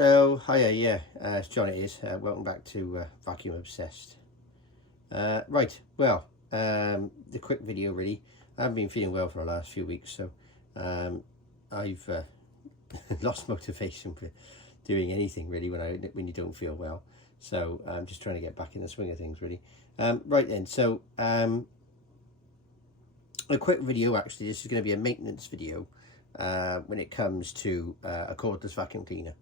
Hello, hiya, yeah, it's John. It is. Welcome back to Vacuum Obsessed. Right, well, the quick video really. I haven't been feeling well for the last few weeks, so I've lost motivation for doing anything really when you don't feel well. So I'm just trying to get back in the swing of things really. Right then, so a quick video actually. This is going to be a maintenance video when it comes to a cordless vacuum cleaner.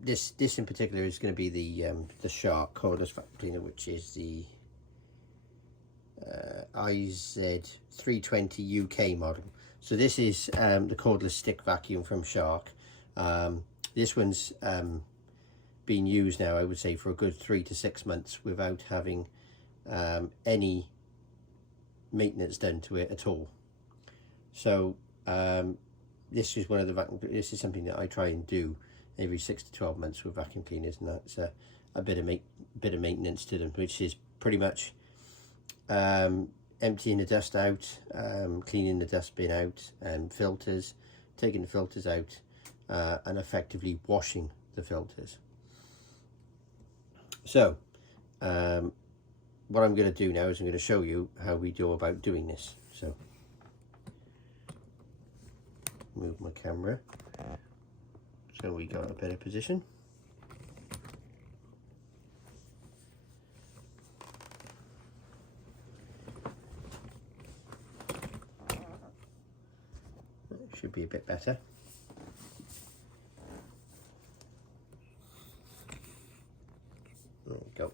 This in particular is going to be the Shark cordless vacuum cleaner, which is the IZ320 UK model. So this is the cordless stick vacuum from Shark. This one's been used now, I would say, for a good 3 to 6 months without having any maintenance done to it at all. So this is this is something that I try and do every 6 to 12 months with vacuum cleaners, and that's a bit of maintenance to them, which is pretty much emptying the dust out, cleaning the dustbin out, and filters, taking the filters out, and effectively washing the filters. So what I'm going to do now is I'm going to show you how we go about doing this. So move my camera so we got a better position. It should be a bit better. There we go.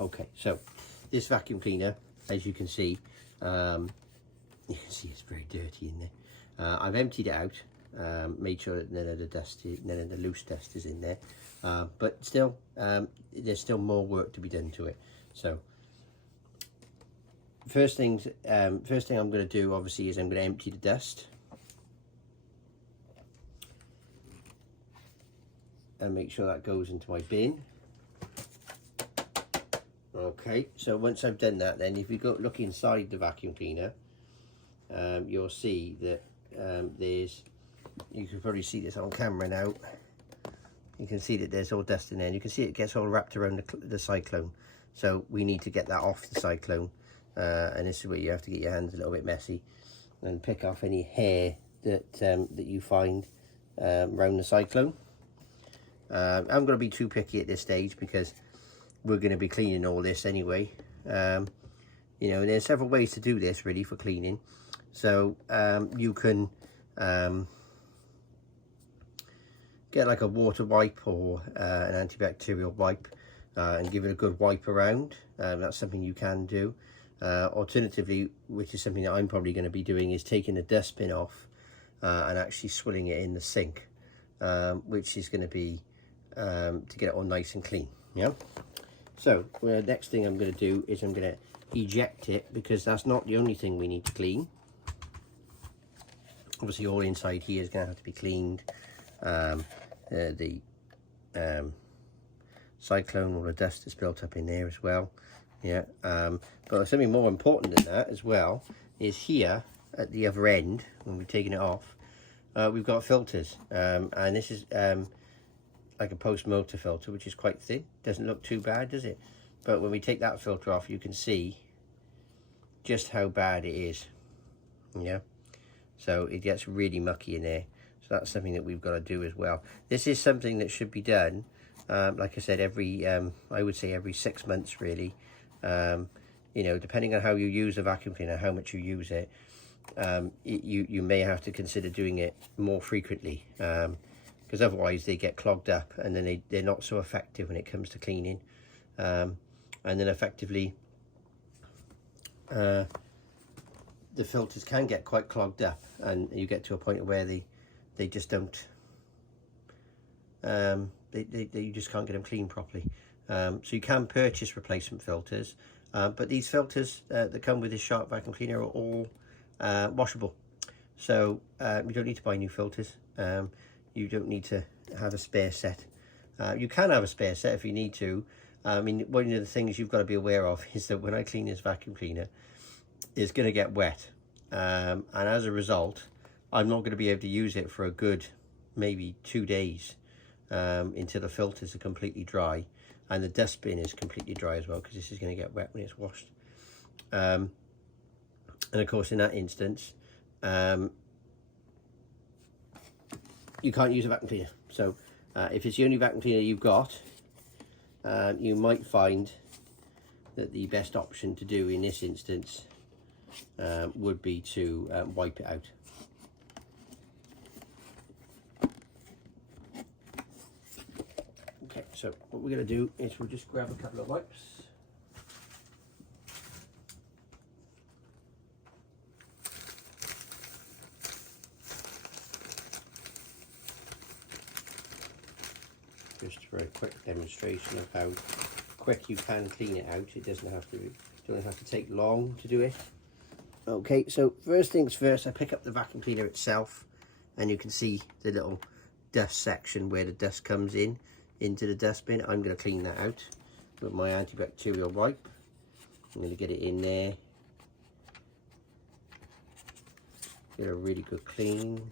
Okay, so this vacuum cleaner, as you can see, it's very dirty in there. I've emptied it out, made sure that none of the loose dust is in there, but still, there's still more work to be done to it. So first thing I'm going to do, obviously, is I'm going to empty the dust and make sure that goes into my bin. Okay, so once I've done that, then if you go look inside the vacuum cleaner, you'll see that you can probably see this on camera now. You can see that there's all dust in there, and you can see it gets all wrapped around the cyclone. So we need to get that off the cyclone, and this is where you have to get your hands a little bit messy and pick off any hair that you find around the cyclone. I'm going to be too picky at this stage because we're going to be cleaning all this anyway. You know, and there's several ways to do this really for cleaning. So you can get like a water wipe or an antibacterial wipe and give it a good wipe around. That's something you can do. Alternatively, which is something that I'm probably going to be doing, is taking the dustbin off and actually swilling it in the sink, which is going to be to get it all nice and clean. Yeah. So the next thing I'm going to do is I'm going to eject it, because that's not the only thing we need to clean. Obviously all inside here is going to have to be cleaned. The cyclone, all the dust is built up in there as well. Yeah, but something more important than that as well is here at the other end, when we've taken it off, we've got filters, and this is like a post-motor filter, which is quite thin. Doesn't look too bad, does it? But when we take that filter off, you can see just how bad it is. Yeah, so it gets really mucky in there. So that's something that we've got to do as well. This is something that should be done, like I said, every I would say every 6 months really. You know, depending on how you use a vacuum cleaner, how much you use it, you may have to consider doing it more frequently, because otherwise they get clogged up, and then they're not so effective when it comes to cleaning. And then effectively the filters can get quite clogged up, and you get to a point where they just don't you just can't get them clean properly. So you can purchase replacement filters, but these filters that come with this Shark vacuum cleaner are all washable, so you don't need to buy new filters. You don't need to have a spare set. You can have a spare set if you need to. I mean, one of the things you've got to be aware of is that when I clean this vacuum cleaner, it's going to get wet, and as a result, I'm not going to be able to use it for a good maybe 2 days until the filters are completely dry, and the dustbin is completely dry as well, because this is going to get wet when it's washed. And of course, in that instance, you can't use a vacuum cleaner. So if it's the only vacuum cleaner you've got, you might find that the best option to do in this instance would be to wipe it out. Okay, so what we're going to do is we'll just grab a couple of wipes. Just for a quick demonstration of how quick you can clean it out. It doesn't have to take long to do it. Okay, so first things first, I pick up the vacuum cleaner itself, and you can see the little dust section where the dust comes into the dustbin. I'm going to clean that out with my antibacterial wipe. I'm going to get it in there, get a really good clean.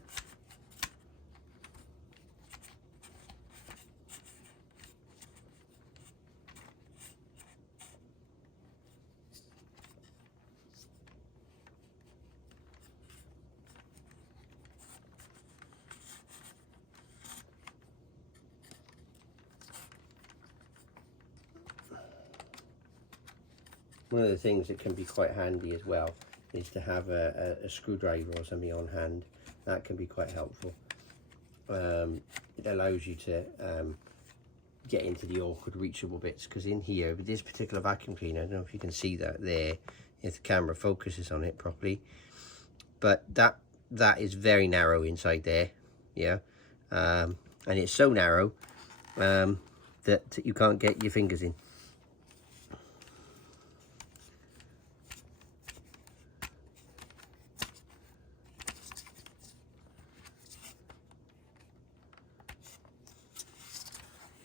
One of the things that can be quite handy as well is to have a screwdriver or something on hand. That can be quite helpful. It allows you to get into the awkward reachable bits, because in here with this particular vacuum cleaner, I don't know if you can see that there, if the camera focuses on it properly, but that is very narrow inside there, yeah, and it's so narrow that you can't get your fingers in.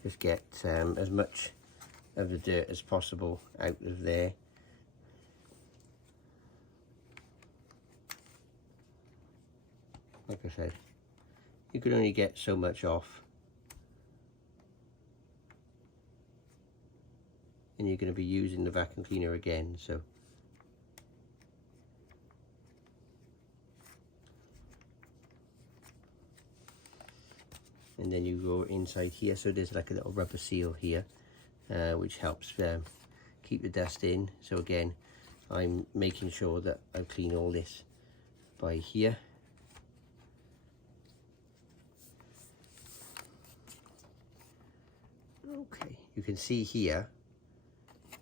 Just get as much of the dirt as possible out of there. Like I said, you can only get so much off, and you're going to be using the vacuum cleaner again, so and then you go inside here, so there's like a little rubber seal here, which helps keep the dust in. So again, I'm making sure that I clean all this by here. Okay, you can see here,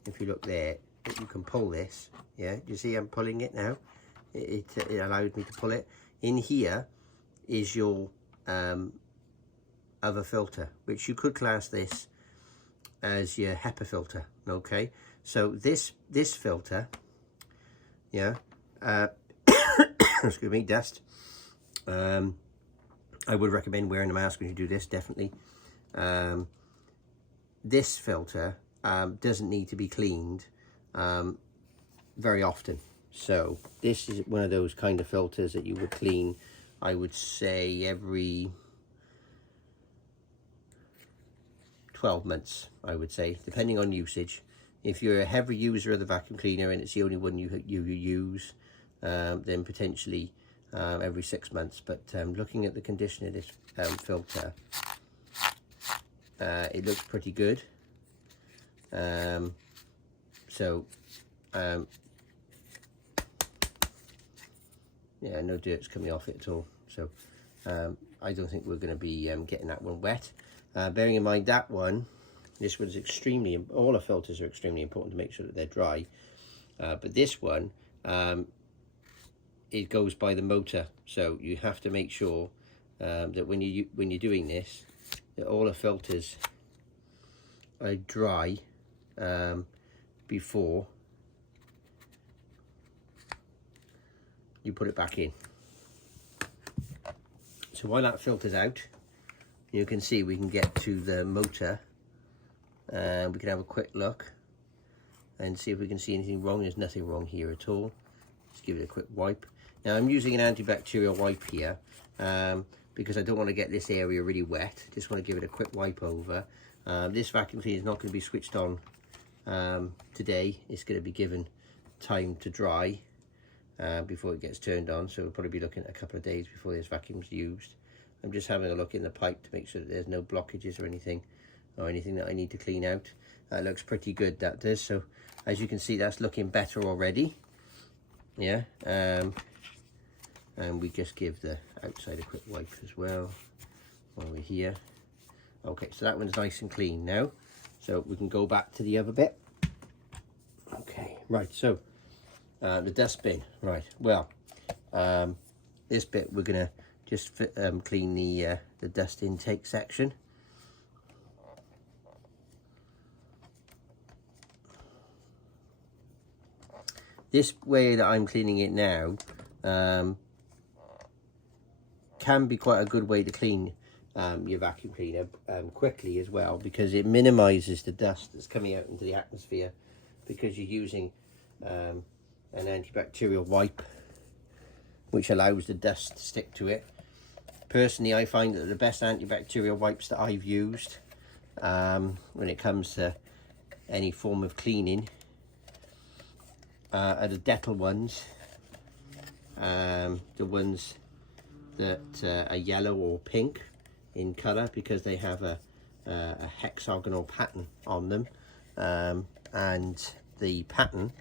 if you look there, that you can pull this. Yeah, you see I'm pulling it now. It allowed me to pull it. In here is your other filter, which you could class this as your HEPA filter. Okay, so this filter, yeah, excuse me, dust, I would recommend wearing a mask when you do this, definitely. This filter doesn't need to be cleaned very often, so this is one of those kind of filters that you would clean, I would say, every 12 months, I would say, depending on usage. If you're a heavy user of the vacuum cleaner and it's the only one you use, then potentially every 6 months. But looking at the condition of this filter, it looks pretty good. Yeah, no dirt's coming off it at all, so I don't think we're going to be getting that one wet. Bearing in mind that one, this one's extremely, all the filters are extremely important to make sure that they're dry, but this one, it goes by the motor, so you have to make sure that when you're doing this, that all the filters are dry before you put it back in. So while that filter's out, you can see we can get to the motor, and we can have a quick look and see if we can see anything wrong. There's nothing wrong here at all. Just give it a quick wipe. Now I'm using an antibacterial wipe here, because I don't want to get this area really wet. Just want to give it a quick wipe over. This vacuum cleaner is not going to be switched on today. It's going to be given time to dry before it gets turned on, so we'll probably be looking at a couple of days before this vacuum's used. I'm just having a look in the pipe to make sure that there's no blockages or anything that I need to clean out. That looks pretty good, that does. So as you can see, that's looking better already. Yeah, and we just give the outside a quick wipe as well while we're here. Okay, so that one's nice and clean now, so we can go back to the other bit. Okay, right, so the dustbin. Right, well, this bit we're gonna just clean the dust intake section. This way that I'm cleaning it now can be quite a good way to clean your vacuum cleaner quickly as well, because it minimises the dust that's coming out into the atmosphere, because you're using an antibacterial wipe which allows the dust to stick to it. Personally, I find that the best antibacterial wipes that I've used when it comes to any form of cleaning are the Dettol ones, the ones that are yellow or pink in colour, because they have a hexagonal pattern on them, and the pattern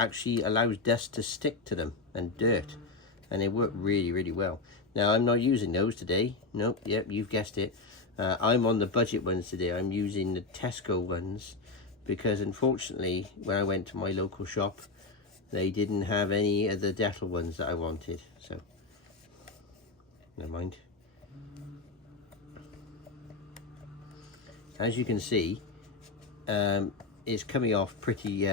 actually allows dust to stick to them and dirt, and they work really well. Now, I'm not using those today. Nope, yep, you've guessed it. I'm on the budget ones today. I'm using the Tesco ones, because unfortunately when I went to my local shop they didn't have any of the Dettol ones that I wanted, so never mind. As you can see, it's coming off pretty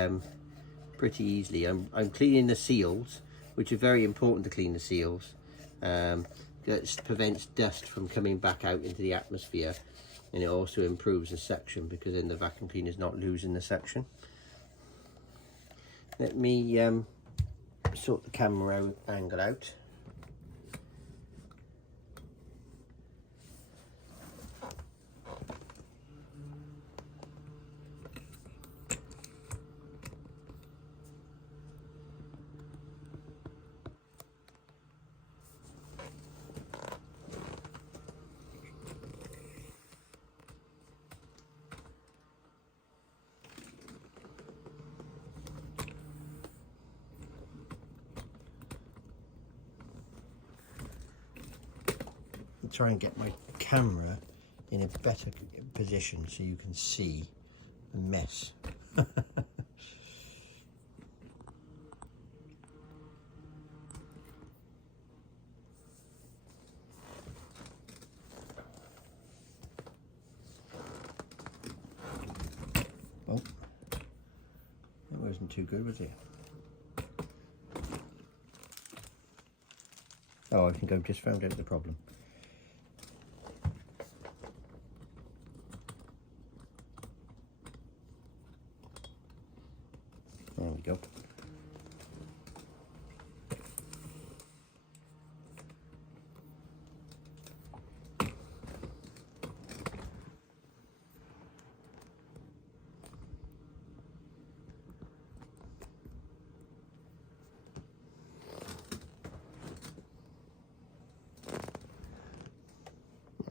easily. I'm cleaning the seals, which are very important to clean the seals. It prevents dust from coming back out into the atmosphere, and it also improves the suction, because then the vacuum cleaner is not losing the suction. Let me sort the camera angle out. Try and get my camera in a better position so you can see the mess. Oh, that wasn't too good, was it? Oh, I think I've just found out the problem. There we go.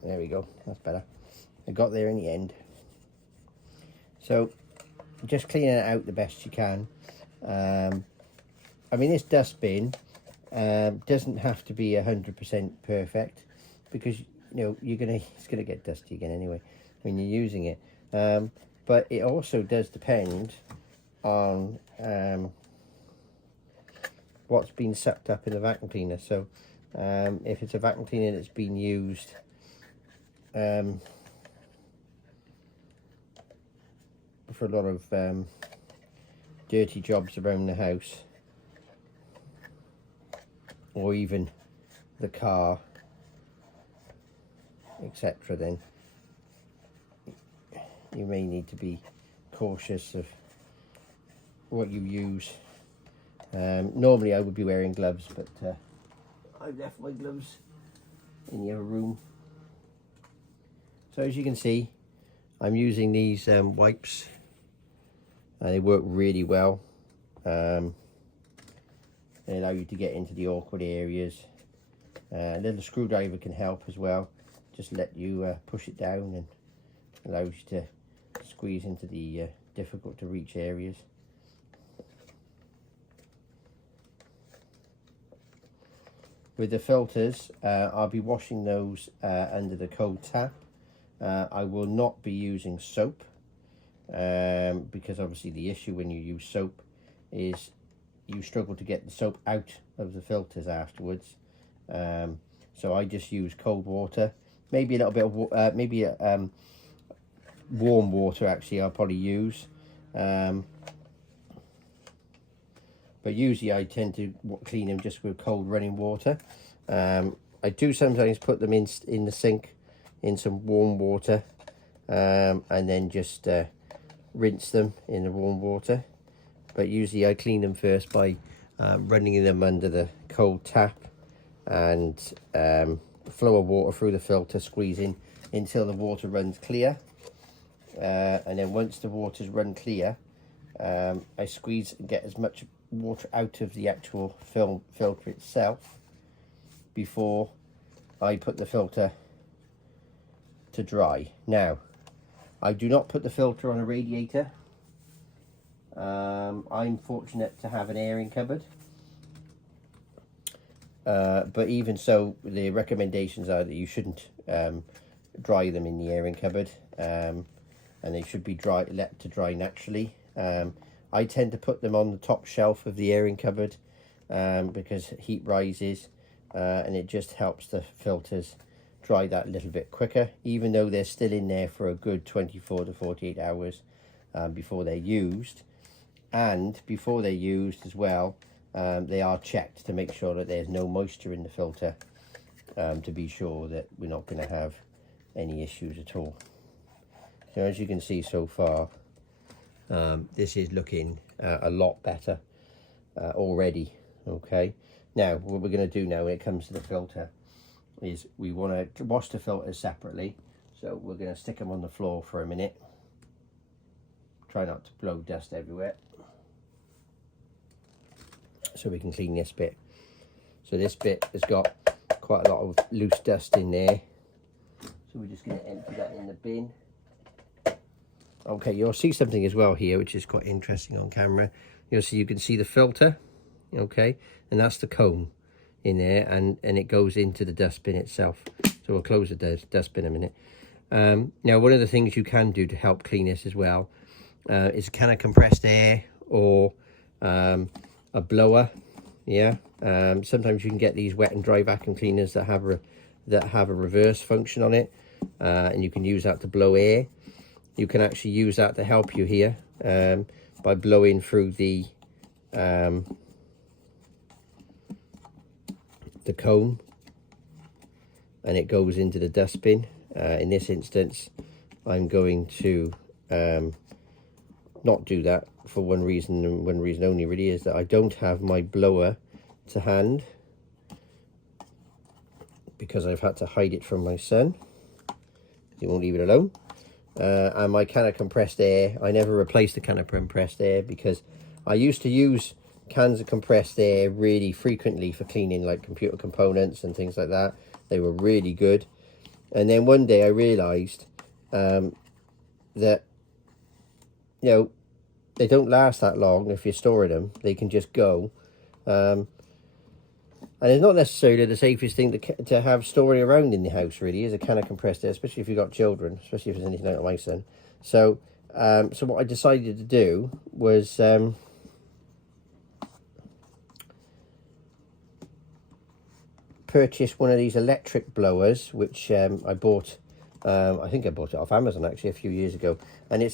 There we go, that's better. I got there in the end. So just cleaning it out the best you can. I mean, this dustbin doesn't have to be 100% perfect, because you know it's gonna get dusty again anyway when you're using it. But it also does depend on what's been sucked up in the vacuum cleaner. So if it's a vacuum cleaner that's been used for a lot of dirty jobs around the house, or even the car, etc., then you may need to be cautious of what you use. Normally I would be wearing gloves, but I left my gloves in the other room. So as you can see, I'm using these wipes, and they work really well. They allow you to get into the awkward areas. A little screwdriver can help as well. Just let you push it down, and allows you to squeeze into the difficult to reach areas. With the filters, I'll be washing those under the cold tap. I will not be using soap, because obviously the issue when you use soap is you struggle to get the soap out of the filters afterwards. So I just use cold water, maybe a little bit of warm water actually I'll probably use, but usually I tend to clean them just with cold running water. I do sometimes put them in the sink in some warm water, and then just rinse them in the warm water, but usually I clean them first by running them under the cold tap, and flow of water through the filter, squeezing until the water runs clear. And then once the water's run clear, I squeeze and get as much water out of the actual filter itself before I put the filter to dry. Now, I do not put the filter on a radiator. I'm fortunate to have an airing cupboard, but even so, the recommendations are that you shouldn't dry them in the airing cupboard, and they should be let to dry naturally. I tend to put them on the top shelf of the airing cupboard, because heat rises, and it just helps the filters dry that little bit quicker, even though they're still in there for a good 24 to 48 hours before they're used. And before they're used as well, they are checked to make sure that there's no moisture in the filter, to be sure that we're not going to have any issues at all. So as you can see so far, this is looking a lot better already. Okay, now what we're going to do now when it comes to the filter is we want to wash the filters separately. So we're going to stick them on the floor for a minute. Try not to blow dust everywhere, so we can clean this bit. So this bit has got quite a lot of loose dust in there, so we're just going to empty that in the bin. Okay, you'll see something as well here which is quite interesting on camera. You can see the filter, okay, and that's the cone in there, and it goes into the dustbin itself. So we'll close the dustbin in a minute. Now, one of the things you can do to help clean this as well is a can of compressed air, or a blower. Yeah, sometimes you can get these wet and dry vacuum cleaners that have a reverse function on it, and you can use that to blow air. You can actually use that to help you here, by blowing through the cone, and it goes into the dustbin. In this instance, I'm going to not do that for one reason, and one reason only really, is that I don't have my blower to hand, because I've had to hide it from my son. He won't leave it alone. And my can of compressed air, I never replaced the can of compressed air, because I used to use cans of compressed air really frequently for cleaning like computer components and things like that. They were really good. And then one day I realized that, you know, they don't last that long if you're storing them. They can just go. And it's not necessarily the safest thing to have storing around in the house, really, is a can of compressed air, especially if you've got children, especially if it's anything like my son. So so what I decided to do was purchase one of these electric blowers, which I bought. I think I bought it off Amazon actually a few years ago, and it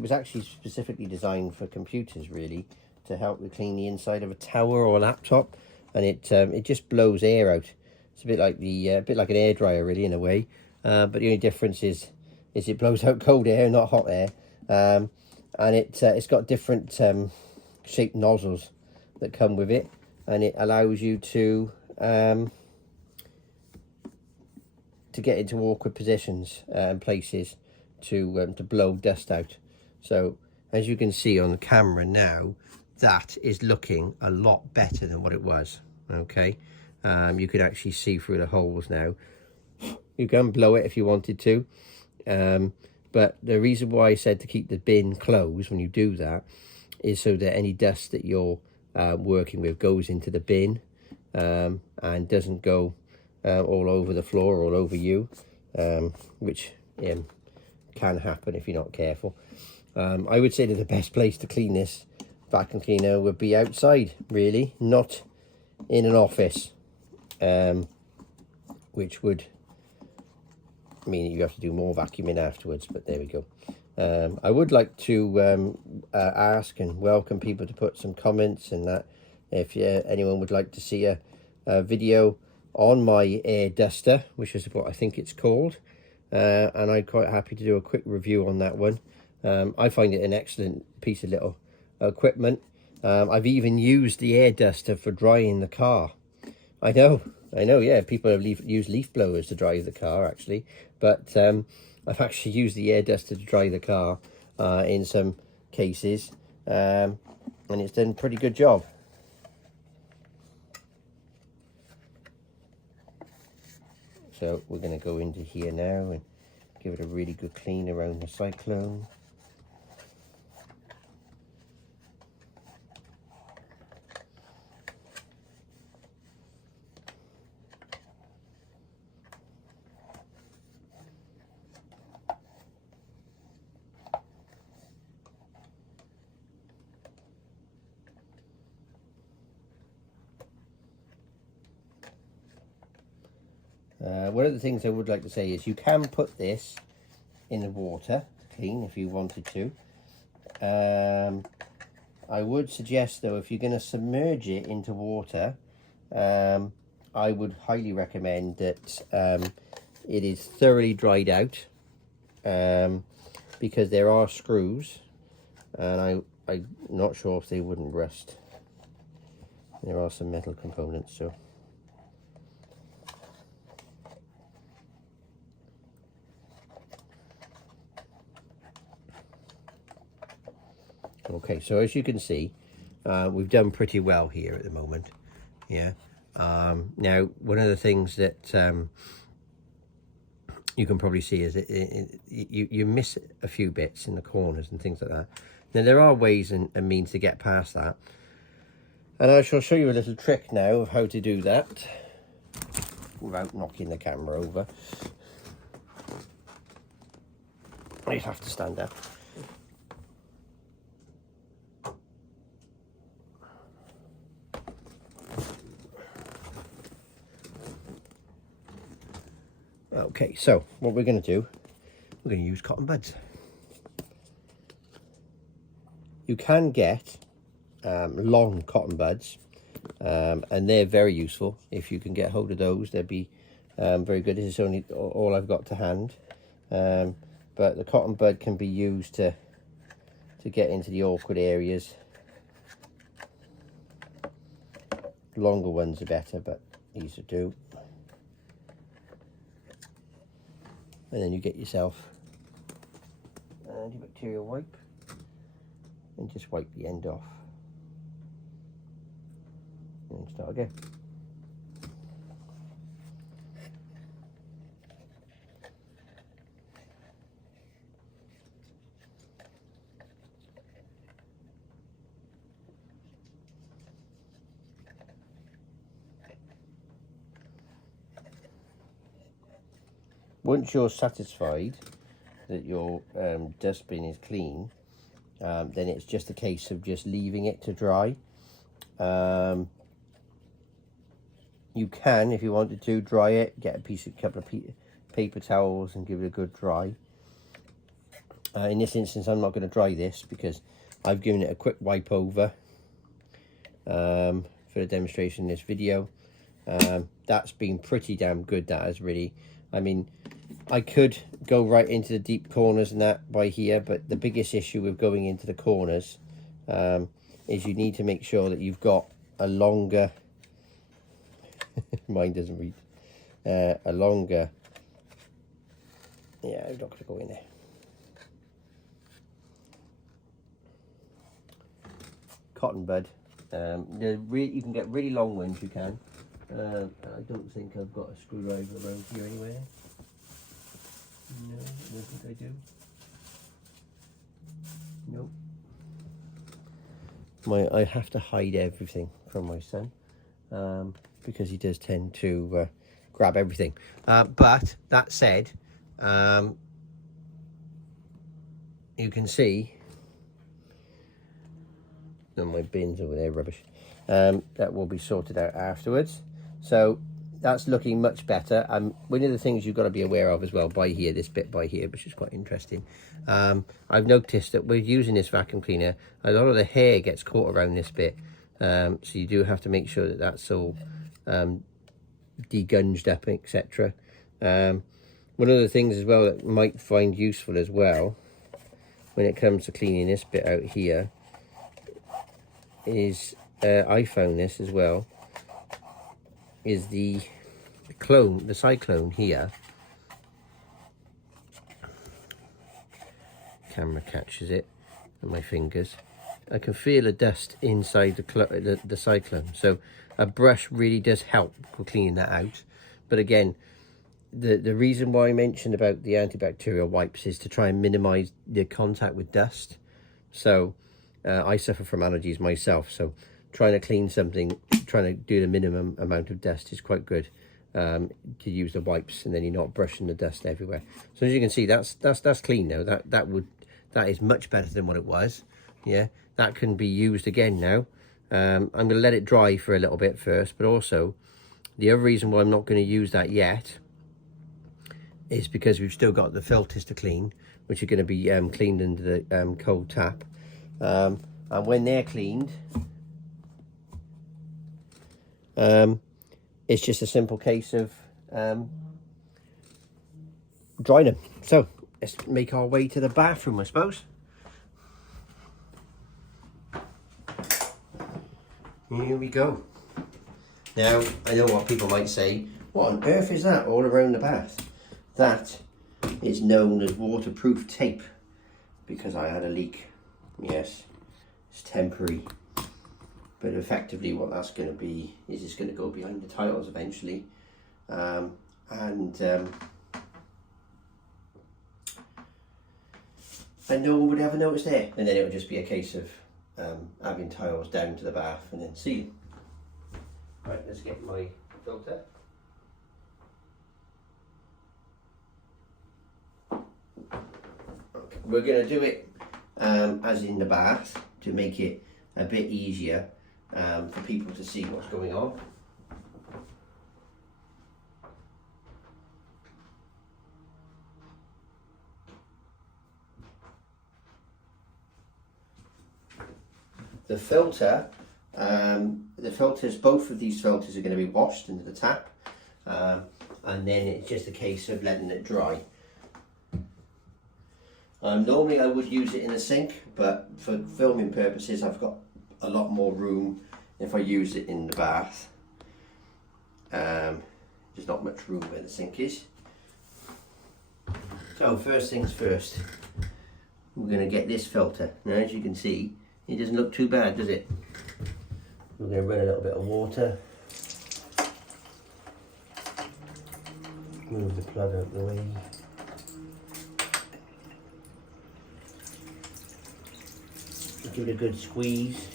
was actually specifically designed for computers, really, to help you clean the inside of a tower or a laptop, and it just blows air out. It's a bit like a bit like an air dryer, really, in a way, but the only difference is it blows out cold air, not hot air, and it's got different shaped nozzles that come with it, and it allows you to to get into awkward positions and places to blow dust out. So as you can see on the camera now, that is looking a lot better than what it was. Okay, you can actually see through the holes now. You can blow it if you wanted to, but the reason why I said to keep the bin closed when you do that is so that any dust that you're working with goes into the bin and doesn't go all over the floor, all over you, which can happen if you're not careful. I would say that the best place to clean this vacuum cleaner would be outside, really, not in an office, which would mean you have to do more vacuuming afterwards, but there we go. I would like to ask and welcome people to put some comments and that if anyone would like to see a video on my air duster, which is what I think it's called, and I'm quite happy to do a quick review on that one. I find it an excellent piece of little equipment. I've even used the air duster for drying the car. I know, yeah, people have used leaf blowers to dry the car actually, but I've actually used the air duster to dry the car in some cases, and it's done a pretty good job. So we're going to go into here now and give it a really good clean around the cyclone. One of the things I would like to say is you can put this in the water to clean if you wanted to. I would suggest though, if you're going to submerge it into water, I would highly recommend that it is thoroughly dried out, because there are screws and I'm not sure if they wouldn't rust. There are some metal components, so okay, so as you can see, we've done pretty well here at the moment. Yeah. Now, one of the things that you can probably see is you miss a few bits in the corners and things like that. Now, there are ways and means to get past that. And I shall show you a little trick now of how to do that without knocking the camera over. I'd have to stand up. Okay, so what we're going to do, we're going to use cotton buds. You can get long cotton buds, and they're very useful. If you can get hold of those, they'd be very good. This is only all I've got to hand, but the cotton bud can be used to get into the awkward areas. Longer ones are better, but these will do. And then you get yourself an antibacterial wipe and just wipe the end off and start again. Once you're satisfied that your dustbin is clean, then it's just a case of just leaving it to dry. You can, if you wanted to, dry it, get a couple of paper towels and give it a good dry. In this instance, I'm not going to dry this because I've given it a quick wipe over for the demonstration in this video. That's been pretty damn good. That has really, I mean, I could go right into the deep corners and that by here, but the biggest issue with going into the corners is you need to make sure that you've got a longer mine doesn't read a longer Yeah, I'm not going to go in there. Cotton bud. You can get really long ones, you can. I don't think I've got a screwdriver around here anywhere. No, I don't think I do. Nope. I have to hide everything from my son because he does tend to grab everything. But that said, you can see, and my bin's over there, rubbish, that will be sorted out afterwards. So that's looking much better. One of the things you've got to be aware of as well, by here, this bit by here, which is quite interesting. I've noticed that we're using this vacuum cleaner, a lot of the hair gets caught around this bit. So you do have to make sure that that's all degunged up, etc. One of the things as well that might find useful as well when it comes to cleaning this bit out here is, I found this as well, is the cyclone here. Camera catches it with my fingers. I can feel a dust inside the cyclone, so a brush really does help with cleaning that out. But again, the reason why I mentioned about the antibacterial wipes is to try and minimize the contact with dust. So I suffer from allergies myself, so trying to clean something, trying to do the minimum amount of dust is quite good. To use the wipes, and then you're not brushing the dust everywhere. So as you can see, that's clean now. That is much better than what it was. Yeah, that can be used again now. I'm going to let it dry for a little bit first, but also the other reason why I'm not going to use that yet is because we've still got the filters to clean, which are going to be cleaned under the cold tap. And when they're cleaned, it's just a simple case of drying them. So let's make our way to the bathroom, I suppose. Here we go. Now, I know what people might say, what on earth is that all around the bath? That is known as waterproof tape, because I had a leak. Yes, it's temporary. But effectively what that's going to be is it's going to go behind the tiles eventually. And no one would ever notice there. And then it would just be a case of having tiles down to the bath and then sealing. Right, let's get my filter. Okay, we're going to do it as in the bath to make it a bit easier for people to see what's going on. The filters, both of these filters are going to be washed into the tap, and then it's just a case of letting it dry. Normally I would use it in a sink, but for filming purposes I've got a lot more room if I use it in the bath. There's not much room where the sink is. So first things first, we're going to get this filter. Now as you can see, it doesn't look too bad, does it? We're going to run a little bit of water. Move the plug out of the way. Give it a good squeeze.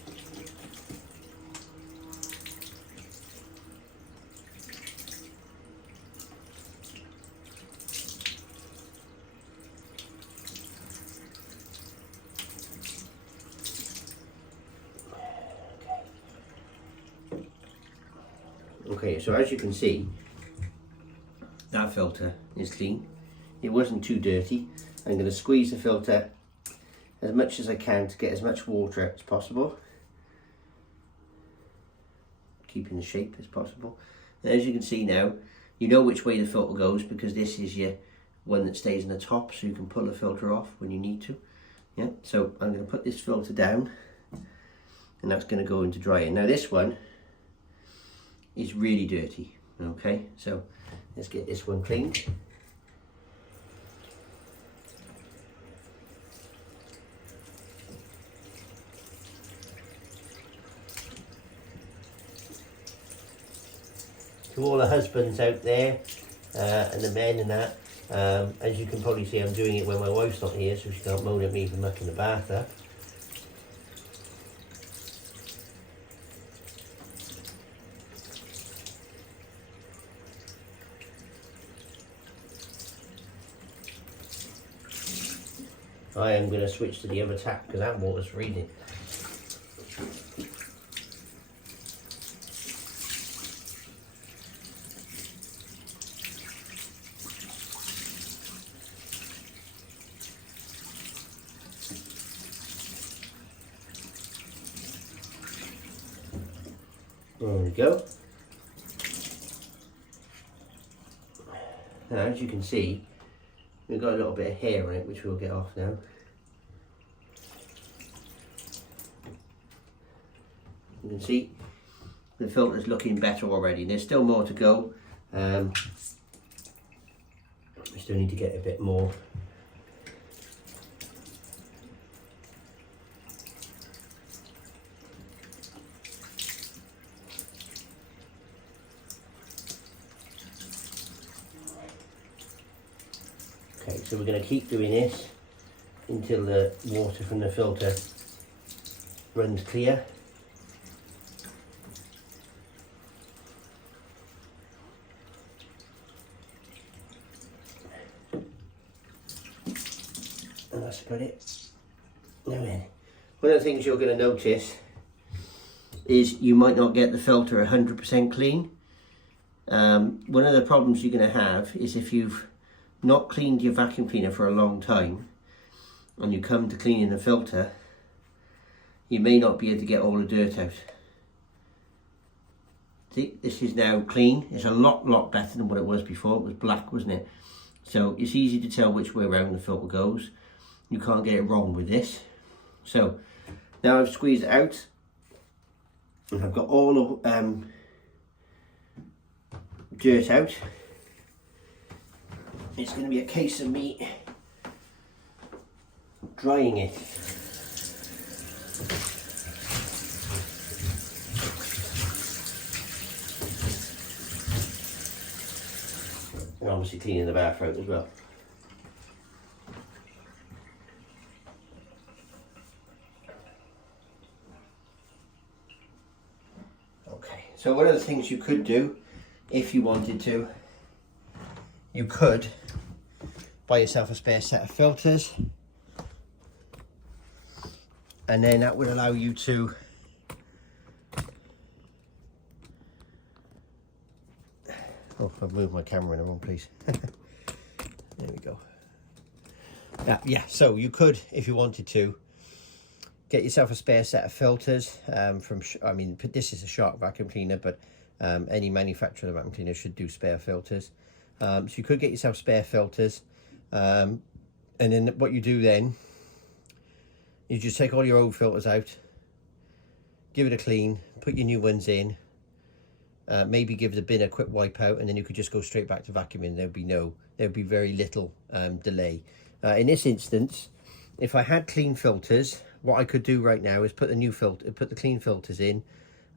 Okay, so as you can see, that filter is clean. It wasn't too dirty. I'm going to squeeze the filter as much as I can to get as much water out as possible, keeping the shape as possible. And as you can see now, you know which way the filter goes because this is your one that stays on the top, so you can pull the filter off when you need to. Yeah, so I'm going to put this filter down, and that's going to go into drying. Now this one is really dirty. Okay, so let's get this one cleaned. to all the husbands out there and the men and that, as you can probably see, I'm doing it when my wife's not here, so she can't moan at me for mucking the bath up. I am going to switch to the other tap because that water's freezing. There we go. Now, as you can see, we've got a little bit of hair on it, which we'll get off now. You can see the filter's looking better already. There's still more to go. We still need to get a bit more. Okay, so we're going to keep doing this until the water from the filter runs clear. And that's about it. Now then, one of the things you're going to notice is you might not get the filter 100% clean. One of the problems you're going to have is if you've not cleaned your vacuum cleaner for a long time and you come to cleaning the filter, you may not be able to get all the dirt out. See, this is now clean. It's a lot better than what it was before. It was black, wasn't it? So it's easy to tell which way around the filter goes. You can't get it wrong with this. So now I've squeezed it out and I've got all the dirt out. It's going to be a case of me drying it. And obviously cleaning the bath out as well. Okay, so one of the things you could do, if you wanted to, you could buy yourself a spare set of filters, and then that would allow you to I've moved my camera in the wrong place. There we go. Yeah, so you could, if you wanted to, get yourself a spare set of filters I mean, this is a Shark vacuum cleaner, but any manufacturer of vacuum cleaner should do spare filters. So you could get yourself spare filters, and then what you do then, you just take all your old filters out, give it a clean, put your new ones in, maybe give the bin a quick wipe out, and then you could just go straight back to vacuuming. There'd be very little delay. In this instance, if I had clean filters, what I could do right now is put the clean filters in,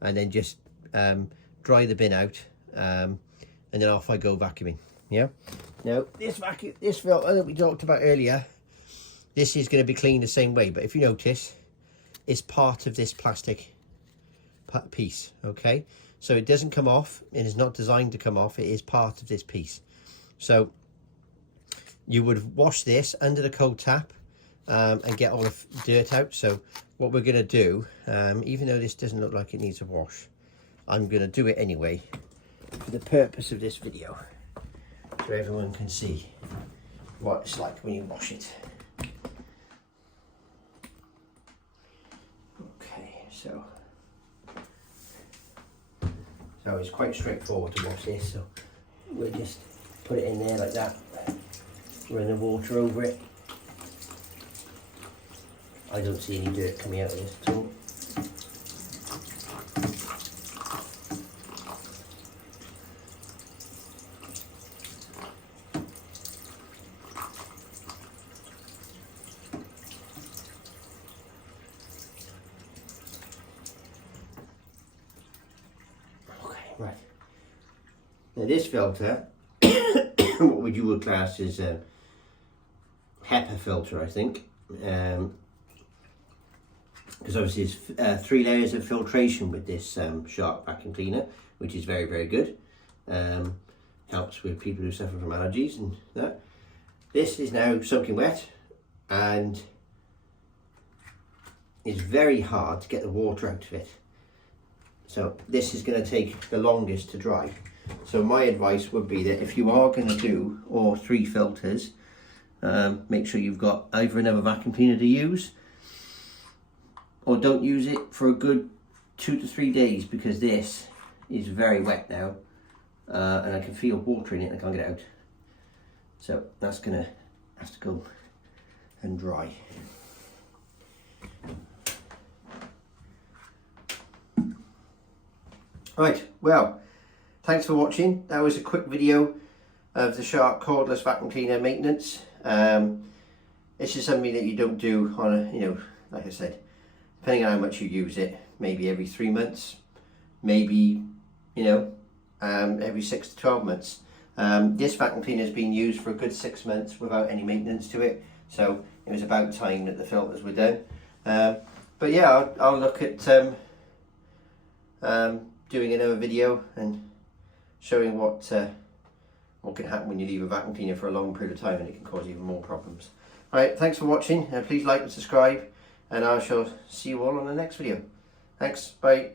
and then just dry the bin out, and then off I go vacuuming. Yeah. Now this filter that we talked about earlier, this is going to be cleaned the same way, but if you notice, it's part of this plastic piece. Okay, so it doesn't come off, and it's not designed to come off. It is part of this piece. So you would wash this under the cold tap and get all the dirt out. So what we're going to do, even though this doesn't look like it needs a wash, I'm going to do it anyway for the purpose of this video, so everyone can see what it's like when you wash it. Okay, so it's quite straightforward to wash this. So we'll just put it in there like that, run the water over it. I don't see any dirt coming out of this at all. Okay, right. Now this filter, what you would class as a HEPA filter, I think, because obviously there's 3 layers of filtration with this Shark vacuum cleaner, which is very, very good. Helps with people who suffer from allergies and that. This is now soaking wet, and it's very hard to get the water out of it. So this is going to take the longest to dry. So my advice would be that if you are going to do all 3 filters, make sure you've got either another vacuum cleaner to use, or don't use it for a good 2 to 3 days, because this is very wet now, and I can feel water in it and I can't get it out. So that's going to have to go and dry. Right, well, thanks for watching. That was a quick video of the Shark cordless vacuum cleaner maintenance. This is something that you don't do on a, like I said, depending on how much you use it, maybe every 3 months, maybe, every 6 to 12 months. This vacuum cleaner has been used for a good 6 months without any maintenance to it, so it was about time that the filters were done. But yeah, I'll look at doing another video and showing what can happen when you leave a vacuum cleaner for a long period of time, and it can cause even more problems. Alright, thanks for watching. Please like and subscribe, and I shall see you all on the next video. Thanks, bye.